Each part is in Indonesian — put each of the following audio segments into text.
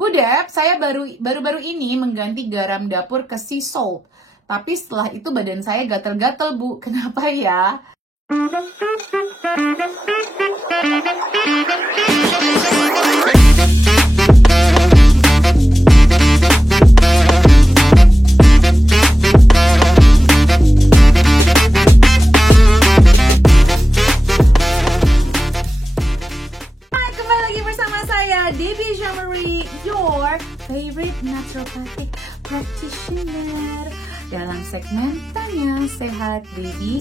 Budep, saya baru-baru ini mengganti garam dapur ke sea salt. Tapi setelah itu badan saya gatel-gatel, Bu. Kenapa ya? Debbie Jean-Marie, your favorite naturopathic practitioner, dalam segmen Tanya Sehat Baby.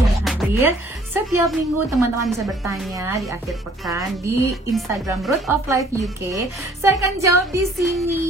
Yang hadir setiap minggu, teman-teman bisa bertanya di akhir pekan di Instagram Root of Life UK. Saya akan jawab di sini.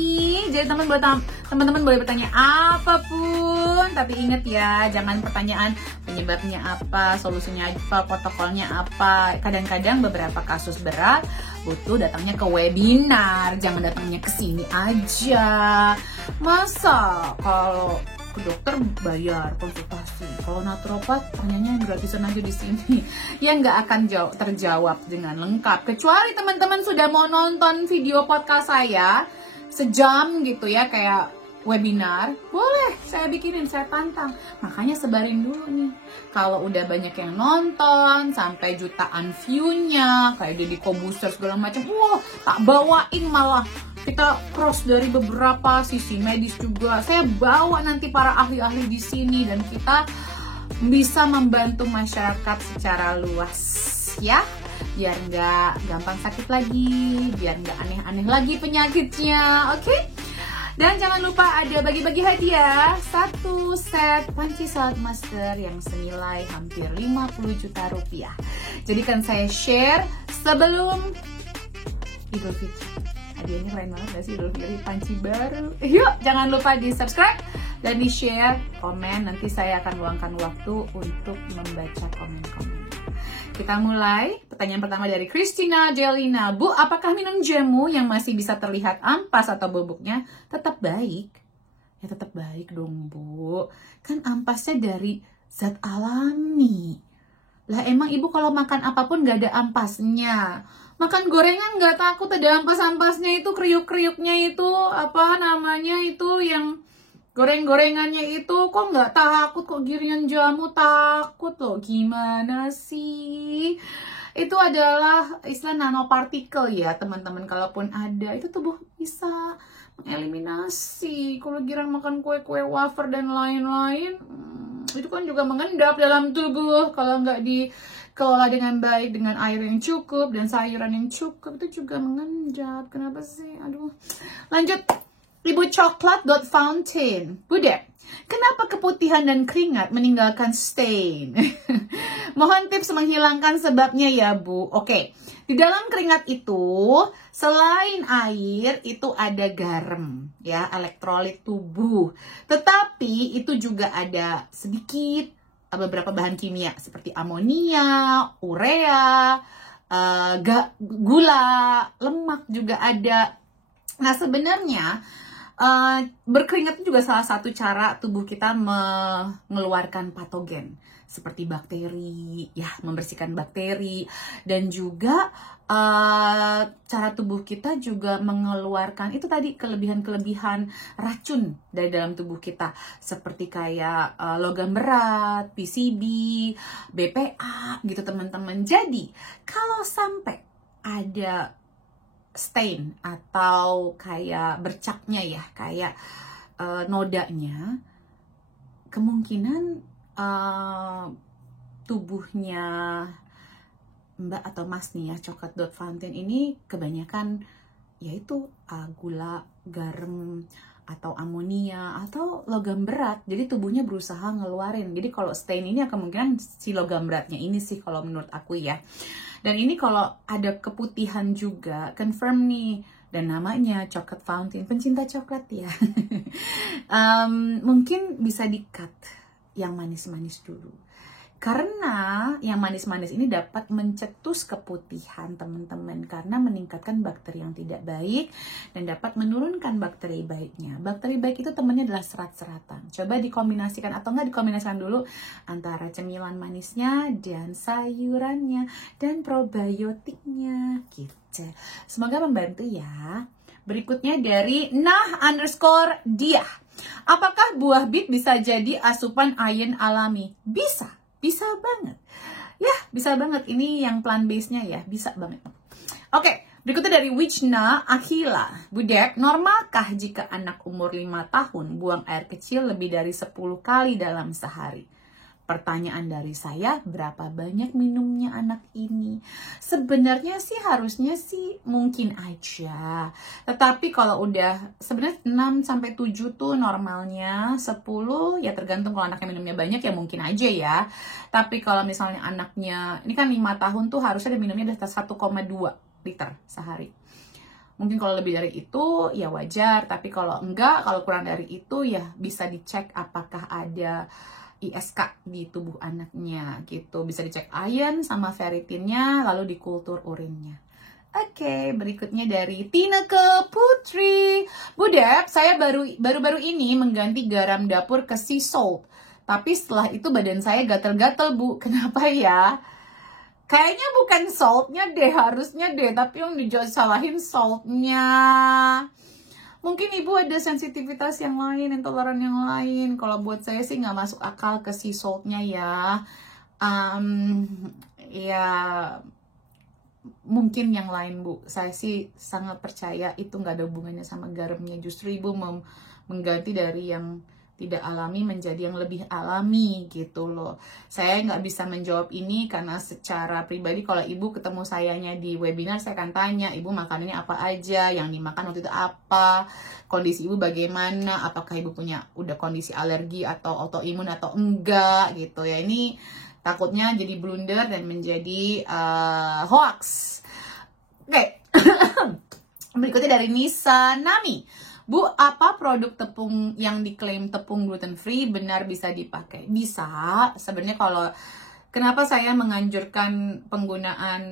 Jadi teman-teman boleh bertanya apapun, tapi ingat ya, jangan pertanyaan penyebabnya apa, solusinya apa, protokolnya apa. Kadang-kadang beberapa kasus berat butuh datangnya ke webinar, jangan datangnya ke sini aja. Masa kalau ke dokter bayar konsultasi, kalau naturopat tanyanya gratisan aja di sini, ya nggak akan terjawab dengan lengkap. Kecuali teman-teman sudah mau nonton video podcast saya sejam gitu ya, kayak webinar, boleh saya bikinin, saya tantang. Makanya sebarin dulu nih. Kalau udah banyak yang nonton sampai jutaan view-nya, kayak Deddy Kobuser segala macam, wah tak bawain, malah kita cross dari beberapa sisi medis juga. Saya bawa nanti para ahli-ahli di sini dan kita bisa membantu masyarakat secara luas ya, biar nggak gampang sakit lagi, biar nggak aneh-aneh lagi penyakitnya, oke? Dan jangan lupa ada bagi-bagi hadiah, 1 set panci salad master yang senilai hampir 50 juta rupiah. Jadi kan saya share sebelum Idul Fitri. Hadiahnya keren banget gak sih, Idul Fitri panci baru. Yuk, jangan lupa di subscribe dan di share, komen. Nanti saya akan luangkan waktu untuk membaca komen-komen. Kita mulai. Pertanyaan pertama dari Christina Jelina. Bu, apakah minum jamu yang masih bisa terlihat ampas atau bubuknya tetap baik? Ya tetap baik dong, Bu. Kan ampasnya dari zat alami. Lah emang ibu kalau makan apapun gak ada ampasnya? Makan gorengan gak takut ada ampas-ampasnya itu, kriuk-kriuknya itu, apa namanya itu yang goreng-gorengannya itu, kok nggak takut, kok girian jamu takut loh, gimana sih? Itu adalah istilah nanopartikel ya teman-teman, kalaupun ada itu tubuh bisa mengeliminasi. Kalau giran makan kue-kue wafer dan lain-lain, itu kan juga mengendap dalam tubuh. Kalau nggak dikelola dengan baik, dengan air yang cukup dan sayuran yang cukup, itu juga mengendap. Kenapa sih? Aduh. Lanjut. Ibu Coklat.Fountain. Budep, kenapa keputihan dan keringat meninggalkan stain? Mohon tips menghilangkan sebabnya ya, Bu. Oke, di dalam keringat itu selain air itu ada garam ya, elektrolit tubuh. Tetapi itu juga ada sedikit beberapa bahan kimia seperti amonia, urea, gula, lemak juga ada. Nah, sebenarnya berkeringat itu juga salah satu cara tubuh kita mengeluarkan patogen seperti bakteri, ya, membersihkan bakteri, dan juga cara tubuh kita juga mengeluarkan itu tadi kelebihan-kelebihan racun dari dalam tubuh kita seperti kayak logam berat, PCB, BPA gitu teman-teman. Jadi kalau sampai ada stain atau kayak bercaknya ya, kayak nodanya, kemungkinan tubuhnya Mbak atau Mas nih ya, Coklat.Fountain ini kebanyakan yaitu gula, garam, atau amonia, atau logam berat. Jadi tubuhnya berusaha ngeluarin. Jadi kalau stain ini kemungkinan si logam beratnya ini sih kalau menurut aku ya. Dan ini kalau ada keputihan juga, confirm nih. Dan namanya Coklat.Fountain, pencinta coklat ya. Mungkin bisa di-cut yang manis-manis dulu. Karena yang manis-manis ini dapat mencetus keputihan teman-teman, karena meningkatkan bakteri yang tidak baik dan dapat menurunkan bakteri baiknya. Bakteri baik itu temannya adalah serat-seratan. Coba dikombinasikan atau enggak dikombinasikan dulu antara cemilan manisnya dan sayurannya dan probiotiknya gitu. Semoga membantu ya. Berikutnya dari nah_dia. Apakah buah bit bisa jadi asupan iron alami? Bisa banget. Ya, bisa banget. Ini yang plant base-nya ya, bisa banget. Oke, berikutnya dari Wichna Akhila. Budek, normalkah jika anak umur 5 tahun buang air kecil lebih dari 10 kali dalam sehari? Pertanyaan dari saya, berapa banyak minumnya anak ini? Sebenarnya sih harusnya sih mungkin aja. Tetapi kalau udah sebenarnya 6-7 tuh normalnya, 10 ya tergantung kalau anaknya minumnya banyak ya mungkin aja ya. Tapi kalau misalnya anaknya, ini kan 5 tahun tuh harusnya dia minumnya udah 1,2 liter sehari. Mungkin kalau lebih dari itu ya wajar, tapi kalau enggak, kalau kurang dari itu ya bisa dicek apakah ada ISK di tubuh anaknya gitu. Bisa dicek iron sama ferritinnya, lalu dikultur urinnya. Oke, berikutnya dari Tineke Putri. Budep, saya baru-baru ini mengganti garam dapur ke sea salt. Tapi setelah itu badan saya gatel-gatel, Bu. Kenapa ya? Kayaknya bukan saltnya deh, harusnya deh. Tapi yang salahin saltnya. Mungkin ibu ada sensitivitas yang lain, intoleran yang lain. Kalau buat saya sih nggak masuk akal ke sea saltnya ya. Ya mungkin yang lain, Bu. Saya sih sangat percaya itu nggak ada hubungannya sama garamnya. Justru ibu mengganti dari yang tidak alami menjadi yang lebih alami gitu loh. Saya nggak bisa menjawab ini karena secara pribadi kalau ibu ketemu sayanya di webinar, saya akan tanya, ibu makanannya apa aja, yang dimakan waktu itu apa, kondisi ibu bagaimana, apakah ibu punya udah kondisi alergi atau autoimun atau enggak gitu ya. Ini takutnya jadi blunder dan menjadi hoax. Oke. Berikutnya dari Nisa Nami. Bu, apa produk tepung yang diklaim tepung gluten free benar bisa dipakai? Bisa. Sebenarnya kalau kenapa saya menganjurkan penggunaan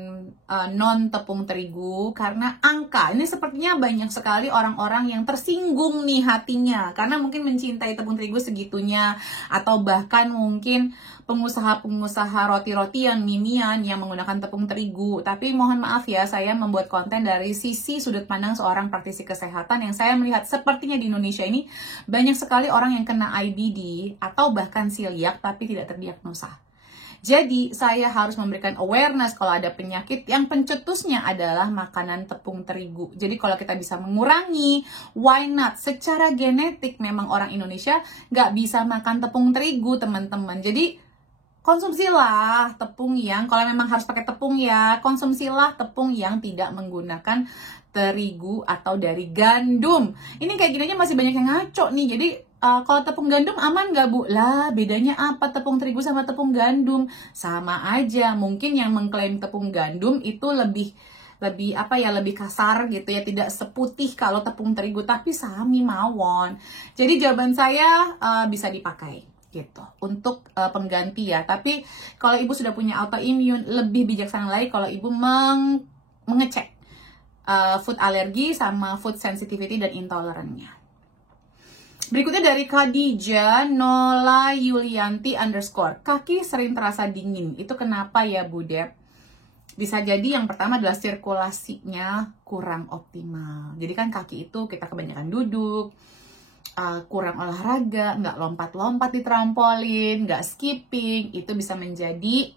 non tepung terigu, karena angka ini sepertinya banyak sekali orang-orang yang tersinggung nih hatinya karena mungkin mencintai tepung terigu segitunya, atau bahkan mungkin pengusaha-pengusaha roti-rotian, mimian yang menggunakan tepung terigu. Tapi mohon maaf ya, saya membuat konten dari sisi sudut pandang seorang praktisi kesehatan yang saya melihat sepertinya di Indonesia ini banyak sekali orang yang kena IBD atau bahkan celiac tapi tidak terdiagnosa. Jadi saya harus memberikan awareness kalau ada penyakit yang pencetusnya adalah makanan tepung terigu. Jadi kalau kita bisa mengurangi, why not? Secara genetik memang orang Indonesia nggak bisa makan tepung terigu, teman-teman. Jadi konsumsilah tepung yang, kalau memang harus pakai tepung ya, konsumsilah tepung yang tidak menggunakan terigu atau dari gandum. Ini kayak gini aja masih banyak yang ngaco nih. Jadi kalau tepung gandum aman nggak, Bu? Lah, bedanya apa tepung terigu sama tepung gandum? Sama aja. Mungkin yang mengklaim tepung gandum itu lebih kasar gitu ya, tidak seputih kalau tepung terigu, tapi sami mawon. Jadi jawaban saya bisa dipakai gitu untuk pengganti ya. Tapi kalau ibu sudah punya autoimun, lebih bijaksana lagi kalau ibu mengecek food allergi sama food sensitivity dan intolerannya. Berikutnya dari Khadijah Nola Yulianti _ kaki sering terasa dingin, itu kenapa ya Bu Dep? Bisa jadi yang pertama adalah sirkulasinya kurang optimal. Jadi kan kaki itu kita kebanyakan duduk, kurang olahraga, nggak lompat-lompat di trampolin, nggak skipping, itu bisa menjadi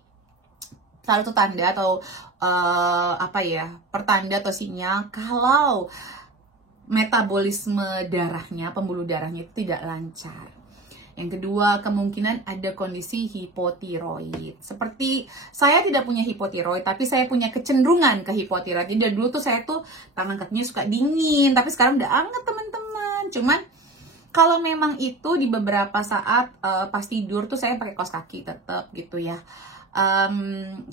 salah satu tanda atau pertanda atau sinyal kalau metabolisme darahnya, pembuluh darahnya itu tidak lancar. Yang kedua, kemungkinan ada kondisi hipotiroid. Seperti saya tidak punya hipotiroid, tapi saya punya kecenderungan ke hipotiroid. Jadi dari dulu tuh saya tuh tangan kakinya suka dingin, tapi sekarang udah anget teman-teman. Cuman kalau memang itu di beberapa saat pas tidur tuh saya pakai kaos kaki tetap gitu ya.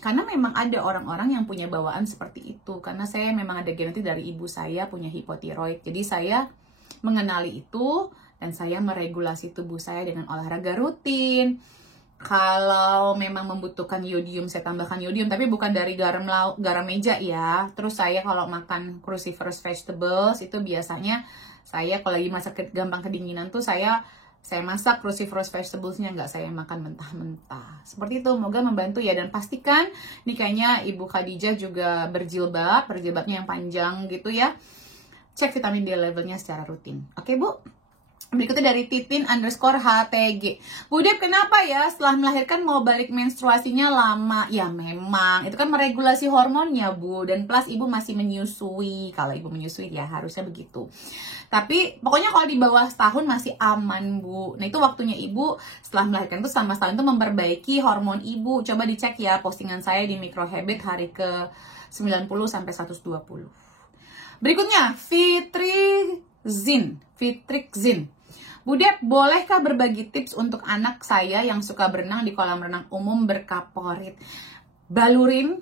Karena memang ada orang-orang yang punya bawaan seperti itu. Karena saya memang ada genetik dari ibu saya punya hipotiroid. Jadi saya mengenali itu dan saya meregulasi tubuh saya dengan olahraga rutin. Kalau memang membutuhkan iodium, saya tambahkan iodium, tapi bukan dari garam meja ya. Terus saya kalau makan cruciferous vegetables itu biasanya saya kalau lagi masak gampang kedinginan tuh saya masak cruciferous vegetablesnya, nggak saya makan mentah-mentah. Seperti itu, semoga membantu ya. Dan pastikan, ini kayaknya Ibu Khadijah juga berjilbabnya yang panjang gitu ya. Cek vitamin D levelnya secara rutin. Oke Bu? Berikutnya dari Titin_HTG. Bu Dep, kenapa ya setelah melahirkan mau balik menstruasinya lama? Ya memang, itu kan meregulasi hormonnya Bu. Dan plus ibu masih menyusui. Kalau ibu menyusui ya harusnya begitu. Tapi pokoknya kalau di bawah setahun masih aman Bu. Nah itu waktunya ibu setelah melahirkan itu selama setahun itu memperbaiki hormon ibu. Coba dicek ya postingan saya di Micro Habit hari ke 90 sampai 120. Berikutnya Fitrixin. Bu Dep, bolehkah berbagi tips untuk anak saya yang suka berenang di kolam renang umum berkaporit? Balurin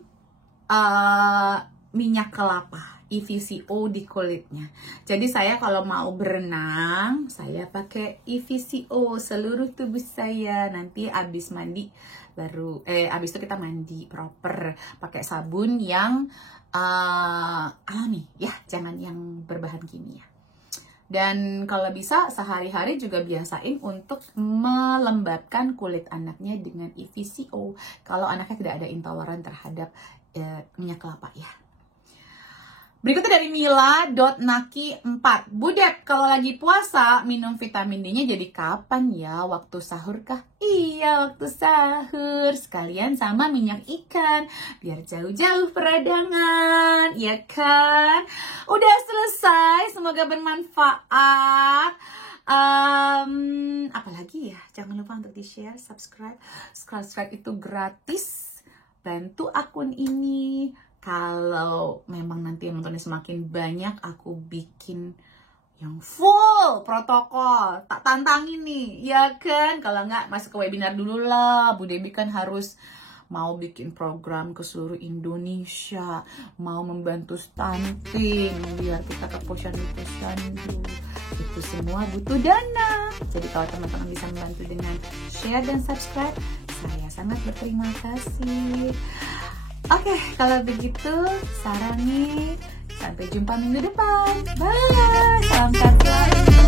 minyak kelapa, EVCO di kulitnya. Jadi saya kalau mau berenang, saya pakai EVCO seluruh tubuh saya. Nanti abis mandi abis itu kita mandi proper pakai sabun yang alami ya, jangan yang berbahan kimia. Dan kalau bisa sehari-hari juga biasain untuk melembabkan kulit anaknya dengan EVCO. Kalau anaknya tidak ada intoleran terhadap minyak kelapa ya. Berikutnya dari Mila.naki4. Bu Dep, kalau lagi puasa minum vitamin D-nya jadi kapan ya? Waktu sahur kah? Iya, waktu sahur. Sekalian sama minyak ikan. Biar jauh-jauh peradangan. Ya kan? Udah selesai. Semoga bermanfaat. Apalagi ya? Jangan lupa untuk di-share, subscribe. Subscribe itu gratis. Bantu akun ini. Kalau memang nanti yang nontonnya semakin banyak, aku bikin yang full protokol. Tak tantangin nih, ya kan? Kalau nggak, masuk ke webinar dulu lah. Bu Debbie kan harus mau bikin program ke seluruh Indonesia. Mau membantu stunting, biar kita ke posyandu. Itu semua butuh dana. Jadi kalau teman-teman bisa membantu dengan share dan subscribe, saya sangat berterima kasih. Oke, kalau begitu Sarah nih, sampai jumpa minggu depan. Bye, salam sehat selalu.